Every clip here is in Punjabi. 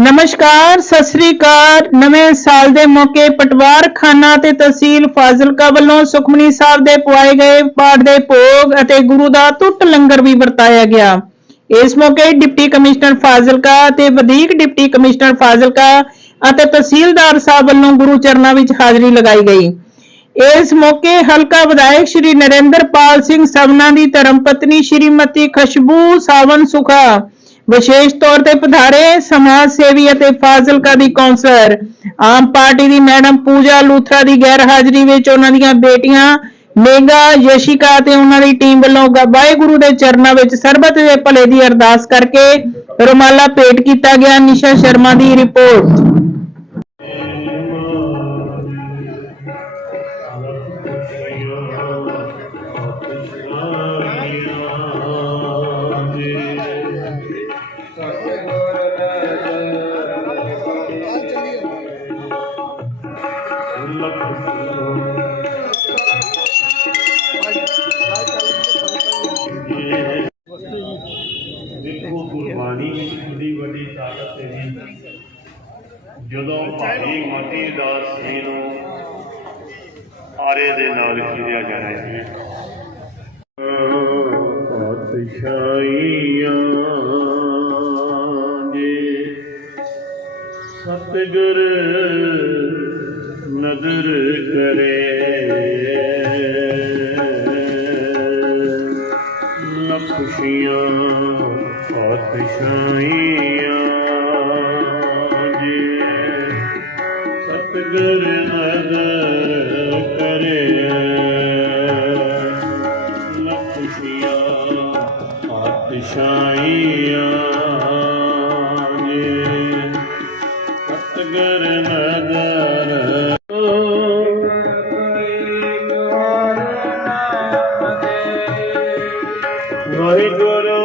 ਨਮਸਕਾਰ, ਸਤਿ ਸ੍ਰੀ ਅਕਾਲ। ਨਵੇਂ ਸਾਲ ਦੇ ਮੌਕੇ ਪਟਵਾਰ ਖਾਨਾ ਤੇ ਤਹਿਸੀਲ ਫਾਜ਼ਿਲਕਾ ਵੱਲੋਂ ਸੁਖਮਨੀ ਸਾਹਿਬ ਦੇ ਪੁਆਏ ਗਏ ਪਾਠ ਦੇ ਭੋਗ ਅਤੇ ਗੁਰੂ ਦਾ ਟੁੱਟ ਲੰਗਰ ਵੀ ਵਰਤਾਇਆ ਗਿਆ। ਇਸ ਮੌਕੇ ਡਿਪਟੀ ਕਮਿਸ਼ਨਰ ਫਾਜ਼ਿਲਕਾ ਤੇ ਵਧੀਕ ਡਿਪਟੀ ਕਮਿਸ਼ਨਰ ਫਾਜ਼ਿਲਕਾ ਅਤੇ ਤਹਿਸੀਲਦਾਰ ਸਾਹਿਬ ਵੱਲੋਂ ਗੁਰੂ ਚਰਨਾਂ ਵਿੱਚ ਹਾਜ਼ਰੀ ਲਗਾਈ ਗਈ। ਇਸ ਮੌਕੇ ਹਲਕਾ ਵਿਧਾਇਕ ਸ਼੍ਰੀ ਨਰਿੰਦਰਪਾਲ ਸਿੰਘ ਸਵਨਾ ਦੀ ਧਰਮ ਪਤਨੀ ਸ਼੍ਰੀਮਤੀ ਖੁਸ਼ਬੂ ਸਾਵਨ ਸੁਖਾ ਵਿਸ਼ੇਸ਼ ਤੌਰ ਤੇ ਪਧਾਰੇ, ਸਮਾਜ ਸੇਵੀ ਅਤੇ ਫਾਜ਼ਿਲਕਾ ਦੀ ਕੌਂਸਲਰ। ਆਮ ਪਾਰਟੀ ਦੀ ਮੈਡਮ ਪੂਜਾ ਲੂਥਰਾ ਦੀ ਗੈਰ ਹਾਜ਼ਰੀ ਵਿੱਚ ਉਹਨਾਂ ਦੀਆਂ ਬੇਟੀਆਂ ਮੇਗਾ ਯਸ਼ਿਕਾ ਤੇ ਉਹਨਾਂ ਦੀ ਟੀਮ ਵੱਲੋਂ ਵਾਹਿਗੁਰੂ ਦੇ ਚਰਨਾਂ ਵਿੱਚ ਸਰਬਤ ਦੇ ਭਲੇ ਦੀ ਅਰਦਾਸ ਕਰਕੇ ਰੁਮਾਲਾ ਭੇਟ ਕੀਤਾ ਗਿਆ। ਨਿਸ਼ਾ ਸ਼ਰਮਾ ਦੀ ਰਿਪੋਰਟ। ਭਾਈ ਮਤੀ ਨੂੰ ਆਰੇ ਦੇ ਨਾਲ ਖਿਰਿਆ ਜਾ ਹੈ। ਪਾਤਸ਼ਾਹੀਆਂ ਜੀ ਸਤਿਗੁਰ ਨਦਰ ਕਰੇ। ਨਾ ਖੁਸ਼ੀਆਂ ਪਾਤਸ਼ਾਹੀਆਂ ਸਤਿਗੁਰ ਨਦਰ ਵਾਹਿਗੁਰੂ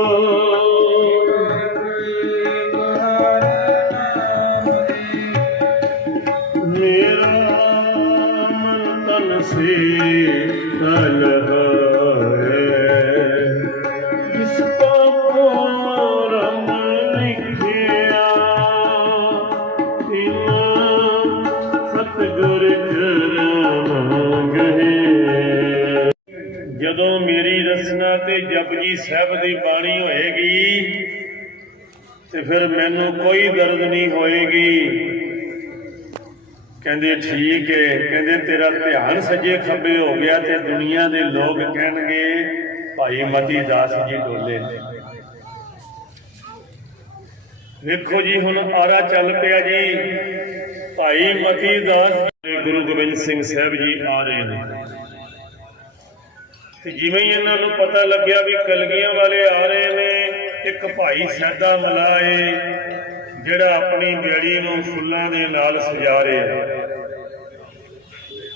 ਮੇਰਾ ਮਨ ਮੇਰੀ ਤੇ ਜਪਜੀ ਸਾਹਿਬ ਦੀ ਬਾਣੀ ਹੋਏਗੀ ਤੇ ਫਿਰ ਮੈਨੂੰ ਕੋਈ ਦਰਦ ਨਹੀਂ ਹੋਏਗੀ। ਕਹਿੰਦੇ ਠੀਕ ਹੈ ਕਹਿੰਦੇ ਤੇਰਾ ਧਿਆਨ ਸੱਜੇ ਖੱਬੇ ਹੋ ਗਿਆ ਤੇ ਦੁਨੀਆ ਦੇ ਲੋਕ ਕਹਿਣਗੇ, ਭਾਈ ਮਤੀ ਦਾਸ ਜੀ ਡੋਲੇ। ਨੇ ਵੇਖੋ ਜੀ, ਹੁਣ ਆਰਾ ਚੱਲ ਪਿਆ ਜੀ। ਭਾਈ ਮਤੀ ਦਾਸ ਗੁਰੂ ਗੋਬਿੰਦ ਸਿੰਘ ਸਾਹਿਬ ਜੀ ਆ ਰਹੇ ਨੇ। ਤੇ ਜਿਵੇਂ ਹੀ ਇਹਨਾਂ ਨੂੰ ਪਤਾ ਲੱਗਿਆ ਵੀ ਕਲਗੀਆਂ ਵਾਲੇ ਆ ਰਹੇ ਨੇ, ਇੱਕ ਭਾਈ ਸਾਦਾ ਮਲਾਏ, ਜਿਹੜਾ ਆਪਣੀ ਬੇੜੀ ਨੂੰ ਫੁੱਲਾਂ ਦੇ ਨਾਲ ਸਜਾ ਰਿਹਾ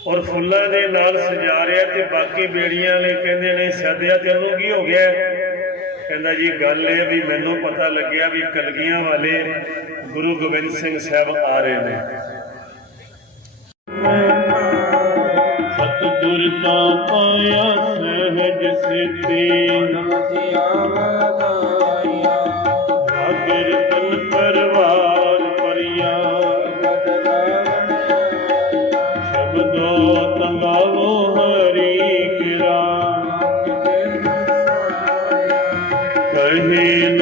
ਔਰ ਫੁੱਲਾਂ ਦੇ ਨਾਲ ਸਜਾ ਰਿਹਾ ਤੇ ਬਾਕੀ ਬੇੜੀਆਂ ਨੇ ਕਹਿੰਦੇ ਨੇ, ਸਦਿਆ, ਤੈਨੂੰ ਕੀ ਹੋ ਗਿਆ? ਕਹਿੰਦਾ ਜੀ, ਗੱਲ ਇਹ ਵੀ ਮੈਨੂੰ ਪਤਾ ਲੱਗਿਆ ਵੀ ਕਲਗੀਆਂ ਵਾਲੇ ਗੁਰੂ ਗੋਬਿੰਦ ਸਿੰਘ ਸਾਹਿਬ ਆ ਰਹੇ ਨੇ। ਸਤਿਗੁਰ ਤਾਂ ਪਾਇਆ ਸਹਿਜ ਸਿੱਧੀ। ਅਗਰ ਤਨ ਪਰਵਾਰ ਪਰਿਆ। ਸ਼ਬਦੋ ਤੰਗਾਵੋ ਹਰੀ ਕਿਰਾ। ਕਹੇ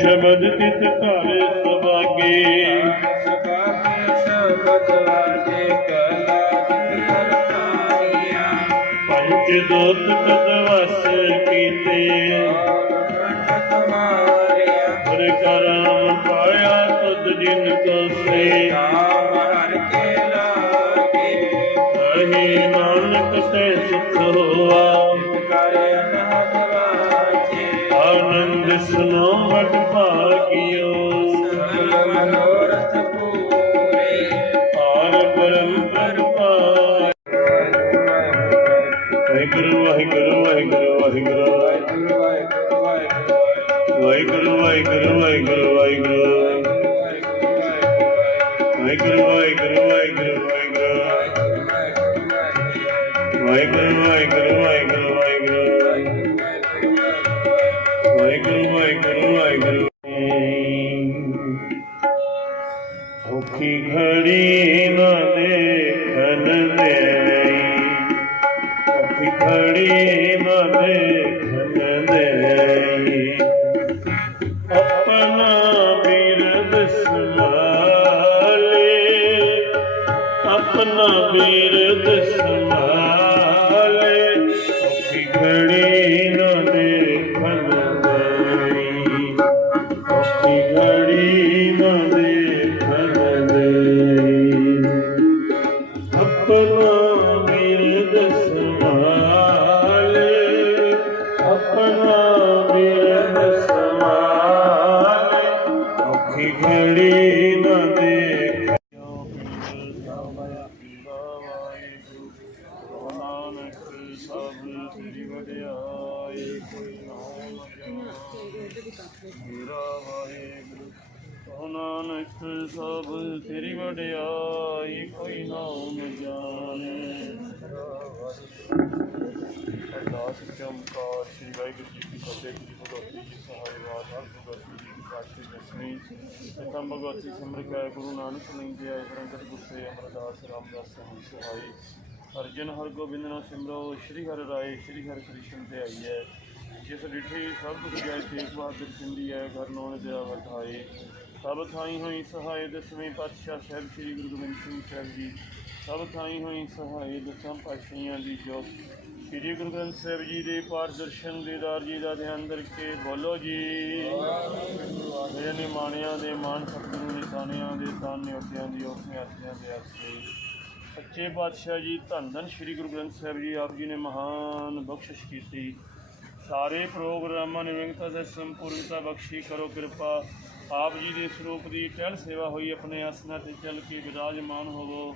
ਸ਼ਬਦ ਤਿਤ ਘਰ ਸਵਾਗੇ। ਪੰਜ ਦੋਤ ਕਦਵਸ ਕੀਤੇ। ਹਰ ਕਰਮ ਪਾਇਆ ਤੁਧ ਜਿਨ ਕੋ ਸੇ ਕਹੇ ਨਾਨਕ ਤੇ ਸੁਖ ਹੋਆ। ਆਨੰਦ ਸੁਨੋ ਵਡ ਵਾਹਿਗੁਰੂ ਵਾਹਿਗੁਰੂ ਵਾਹਿਗੁਰੂ ਵਾਹਿਗੁਰੂ। ਵਾਹਿਗੁਰੂ ਵਾਹਿਗੁਰੂ ਵਾਹਿਗੁਰੂ ਵਾਹਿਗੁਰੂ। ਵਾਹਿਗੁਰੂ ਔਖੀ ਘੜੀ ਨਾ ਦੇਖਣ ਦੇਈ ਔਖੀ ਘੜੀ ਨਾ ਦੇਖਣ ਸਭ ਤੇਰੀ ਵਡਿਆਈ ਕੋਈ ਨਾਮ ਜਾਣੇ। ਅਰਦਾਸ ਚਮਕਾਰ ਸ੍ਰੀ ਵਾਹਿਗੁਰੂ ਜੀ ਕੀ ਫਤਿਹ ਜੀ ਭਗਵਤੀ ਜੀ ਸਹਾਇ ਵਾਦ ਹਰ ਭਗਵਤੀ ਜੀ ਕੀ ਕਾਸ਼ੀ ਦਸਵੀਂ। ਤਮ ਭਗਵਤੀ ਸਿਮਰ ਗੁਰੂ ਨਾਨਕ ਨਹੀਂ ਦਿਆ ਰੰਗਤ ਗੁੱਸੇ ਅਮਰਦਾਸ, ਰਾਮਦਾਸ ਸਾਹਿਬ ਸਹਾਈ। ਅਰਜਨ ਹਰ ਗੋਬਿੰਦ ਨਾਮ ਸਿਮਰੋ, ਸ੍ਰੀ ਹਰਿ ਰਾਏ, ਸ੍ਰੀ ਹਰਿ ਕ੍ਰਿਸ਼ਨ ਤੇ ਆਈ ਹੈ ਜਿਸ ਡਿਠੀ ਸਭ ਕੁਝ ਜਾਇ ਤੇਗ ਬਹਾਦਰ ਸਿੰਧੀ ਹੈ ਘਰ ਨੋਨ ਦਿਆ ਵਠਾਏ ਸਭ ਥਾਈ ਹੋਈ ਸਹਾਇ ਦਸਵੇਂ ਪਾਤਸ਼ਾਹ ਸਾਹਿਬ ਸ੍ਰੀ ਗੁਰੂ ਗੋਬਿੰਦ ਸਿੰਘ ਸਾਹਿਬ ਜੀ। ਸਭ ਥਾਈ ਹੋਈ ਸਹਾਇ ਦਸਾਂ ਪਾਤਸ਼ਾਹੀਆਂ ਦੀ ਜੋਤ। ਸ੍ਰੀ ਗੁਰੂ ਗ੍ਰੰਥ ਸਾਹਿਬ ਜੀ ਦੇ ਪਾਰਦਰਸ਼ਨ ਦੇਦਾਰ ਜੀ ਦਾ ਧਿਆਨ ਕਰਕੇ ਬੋਲੋ ਜੀ। ਮੇਰੇ ਨਿਮਾਣਿਆਂ ਦੇ ਮਾਨ ਸਤਿਗੁਰੂ ਨਿਸ਼ਾਨਿਆਂ ਦੇ ਤਾਨ ਨਿਉਤਿਆਂ ਦੀ ਉਸਨੇ ਆਸਿਆਂ ਦੇ ਆਸੇ ਸੱਚੇ ਪਾਤਸ਼ਾਹ ਜੀ, ਧੰਨ ਧੰਨ ਸ੍ਰੀ ਗੁਰੂ ਗ੍ਰੰਥ ਸਾਹਿਬ ਜੀ, ਆਪ ਜੀ ਨੇ ਮਹਾਨ ਬਖਸ਼ਿਸ਼ ਕੀਤੀ। ਸਾਰੇ ਪ੍ਰੋਗਰਾਮਾਂ ਨੂੰ ਵਿੰਗਤਾ ਤੇ ਸੰਪੂਰਨਤਾ ਬਖਸ਼ੀ ਕਰੋ ਕਿਰਪਾ। ਆਪ ਜੀ ਦੇ ਸਰੂਪ ਦੀ ਟਹਿਲ ਸੇਵਾ ਹੋਈ, ਆਪਣੇ ਆਸਨਾਂ ਤੇ ਚੱਲ ਕੇ ਵਿਰਾਜਮਾਨ ਹੋਵੋ।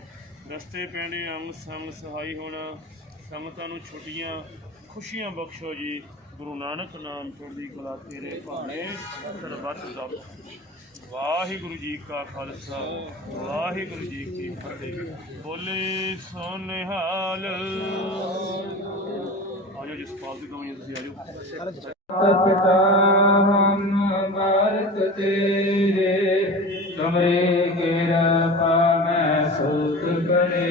ਰਸਤੇ ਪੈਣੇ ਅੰਗ ਸੰਗ ਸਹਾਈ ਹੋਣਾ ਸੰਗਤਾਂ ਨੂੰ ਛੁੱਟੀਆਂ, ਖੁਸ਼ੀਆਂ ਬਖਸ਼ੋ ਜੀ। ਗੁਰੂ ਨਾਨਕ ਨਾਮ ਚੜ੍ਹਦੀ ਕਲਾ ਤੇਰੇ ਭਾਣੇ, ਸਰਬੱਤ ਦਾ ਵਾਹਿਗੁਰੂ ਜੀ ਕਾ ਖਾਲਸਾ, ਵਾਹਿਗੁਰੂ ਜੀ ਕੀ ਫਤਿਹ। ਬੋਲੇ ਸੋਨਿਹਾਲ। ਆਜੋ ਜਿਸ ਪਾਲ ਦੀ ਕਮੀ ਤੁਸੀਂ ਆਜੋ। ਪਿਤਾ ਹਮ ਮਾਰਤ ਤੇਰੇ ਤੁਮਰੇ ਕਿਰਪਾ ਮੈਂ ਸੁਖ ਕਰੇ?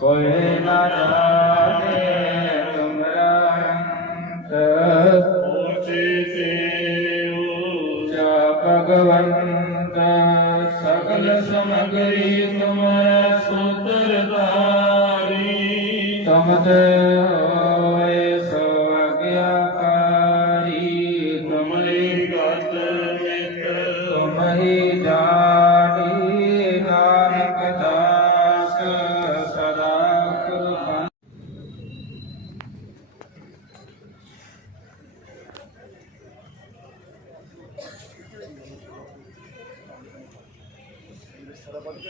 ਕੋਈ ਨਾ ਜਾਣੇ ਤੁਮਰਾ ਅੰਤ ਪਹੁੰਚੇ ਤੇਉ ਜਾ ਭਗਵੰਤ ਸਗਲ ਸਮਗਰੀ ਤੁਮਰਾ ਸੁਤਰਦਾਰੀ ਤੁਮ ਤੇ Thank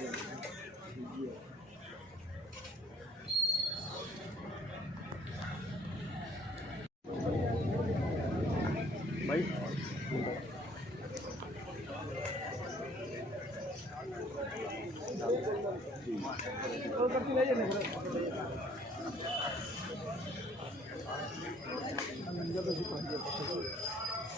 you.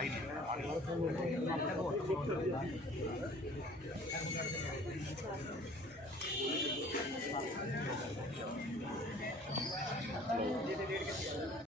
আইডিয়া